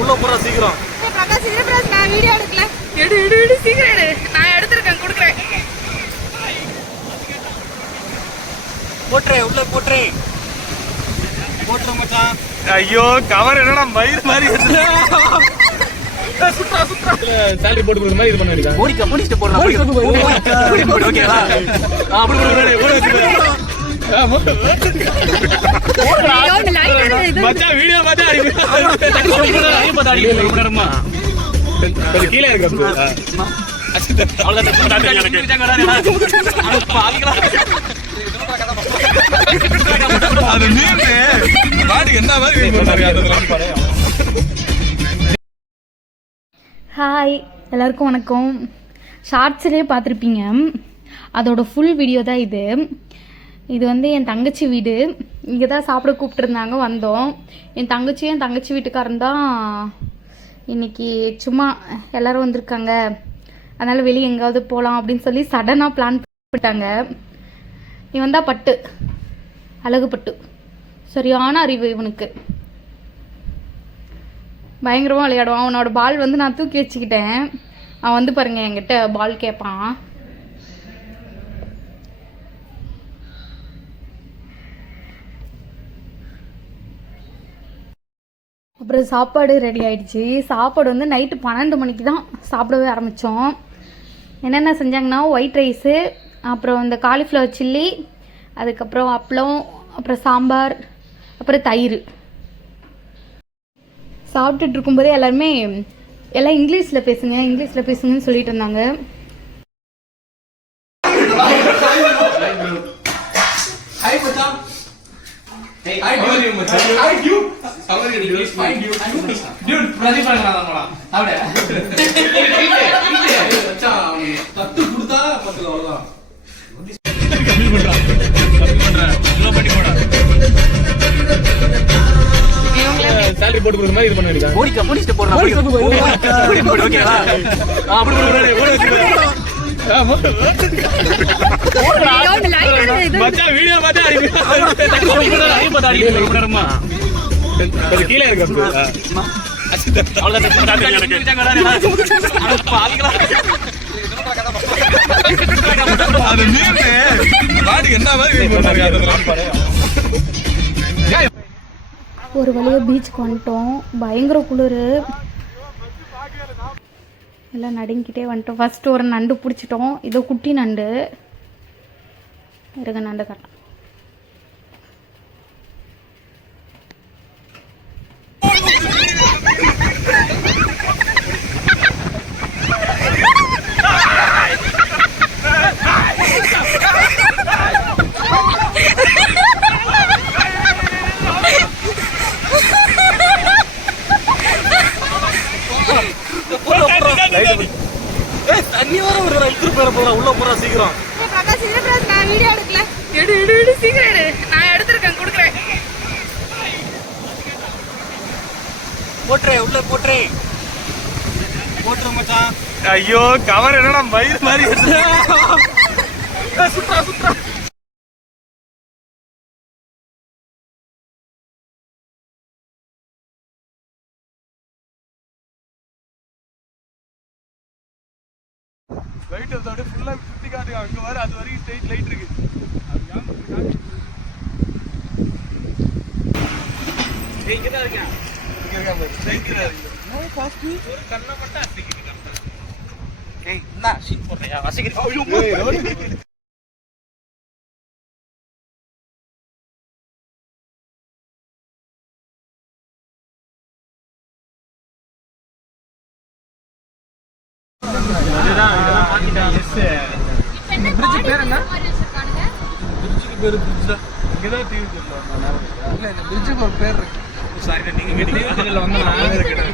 உள்ள போறா சீக்கிரம். பிரகாஷ் பிரகாஷ் நான் வீடியோ எடுக்கல. எடு சீக்கிரம் எடு. நான் எடுத்துர்க்கேன் குடுக்குறேன். போட்றே உள்ள போட்றே. போட்ற மச்சான். ஐயோ கவர் என்னடா மயிர் மாதிரி இருக்கு. சுத்ரா சாலரி போட்டு கொடுக்குற மாதிரி இது பண்ண வேண்டியதா. ஓடிக்க போடிஸ்ட் போடுறா. போடு ஓகேவா? அப்படி போடு. மச்சான் வீடியோ பார்த்தா அடி நேரமா கொஞ்சம் கீழே இருக்கு. ஹாய் எல்லாருக்கும் வணக்கம். ஷார்ட்ஸ்லேயே பார்த்துருப்பீங்க, அதோட ஃபுல் வீடியோ தான் இது. இது வந்து என் தங்கச்சி வீடு. இங்கே தான் சாப்பிட கூப்பிட்டுருந்தாங்க, வந்தோம். என் தங்கச்சி வீட்டுக்காரன் தான் இன்றைக்கி சும்மா எல்லோரும் வந்திருக்காங்க, அதனால் வெளியே எங்கேயாவது போகலாம் அப்படின்னு சொல்லி சடனாக பிளான் பண்ணிட்டாங்க. இவன் தான் பட்டு, அழகு பட்டு. சரியான அறிவு இவனுக்கு, பயங்கரமாக விளையாடுவான். அவனோட பால் வந்து நான் தூக்கி வச்சுக்கிட்டேன். அவன் வந்து பாருங்கள் என்கிட்ட பால் கேட்பான். அப்புறம் சாப்பாடு ரெடி ஆகிடுச்சு. சாப்பாடு வந்து நைட்டு 12 மணிக்கு தான் சாப்பிடவே ஆரம்பித்தோம். என்னென்ன செஞ்சாங்கன்னா ஒயிட் ரைஸு, அப்புறம் இந்த காலிஃப்ளவர் சில்லி, அதுக்கப்புறம் அப்பளம், அப்புறம் சாம்பார், அப்புறம் தயிர். சாப்பிட்டுட்டு இருக்கும்போதே எல்லாருமே எல்லாம் இங்கிலீஷில் பேசுங்கன்னு சொல்லிட்டு இருந்தாங்க. Hi dude. Hi dude. Somebody can English. Hi dude. Dude, Pradeep பண்ணலாம்டா. சாப்பிடு. மச்சான் தட்டு குடுத்தா பத்து அவ்வளவுதான். கம்மி பண்றா. ஸ்லோ பண்ணி போடா. சாலரி போட்டு கொடுக்குற மாதிரி இது பண்ண வேண்டியதா. ஓடிக்க போடிஸ்ட் போடுறா. போடு ஓகேவா? அப்படி போடு. மச்சான் வீடியோ பார்த்தா அடி நேரமா கொஞ்சம் கீழே இருக்கு. ஒரு வழியாக பீச்சுக்கு வந்துட்டோம். பயங்கர குளிர், எல்லாம் நடுங்கிட்டே வந்துட்டோம். ஃபஸ்ட்டு ஒரு நண்டு பிடிச்சிட்டோம். இதோ குட்டி நண்டு இருக்க நண்டு கரெக்டாக. தண்ணி வர ஒரு இழுத்து போற போறா உள்ள போறா சீக்கிரம். பிரகாஷ் பிரகாஷ் நான் வீடியோ எடுக்கல. எடு சீக்கிரம் எடு. நான் எடுத்துர்க்கேன் குடுக்குறேன். போட்றே உள்ள போட்றே. போட்ற மச்சான். ஐயோ கவர் என்னடா மயிர் மாதிரி இருக்கு. சுத்ரா லைட் அதோட ஃபுல்லா சுத்தி காட்டுங்க. அங்க வர அது வரைக்கும் ஸ்ட்ரைட் லைட் இருக்கு. இங்க தான் இருக்கேன். இங்க இருக்காங்க ஸ்ட்ரைட் இருக்கு. நான் ஃபாஸ்ட் ஒரு கண்ண மட்டும் அசிக்கிட்டு காமிச்சேன். ஏய் என்ன ஷீட் போடுறியா? அசிக்கிட்டு ஐயோ. பிரிட்ஜ் பேர் என்ன? பிரிட்ஜுக்கு பேரு பிரிட்ஜ் தான். இங்கதான் டிவி இல்ல இந்த பிரிட்ஜுக்கு ஒரு பேர் இருக்கு. சாரி நீங்க கேட்டீங்க. அதுல வந்து நான் கேட்டேன்.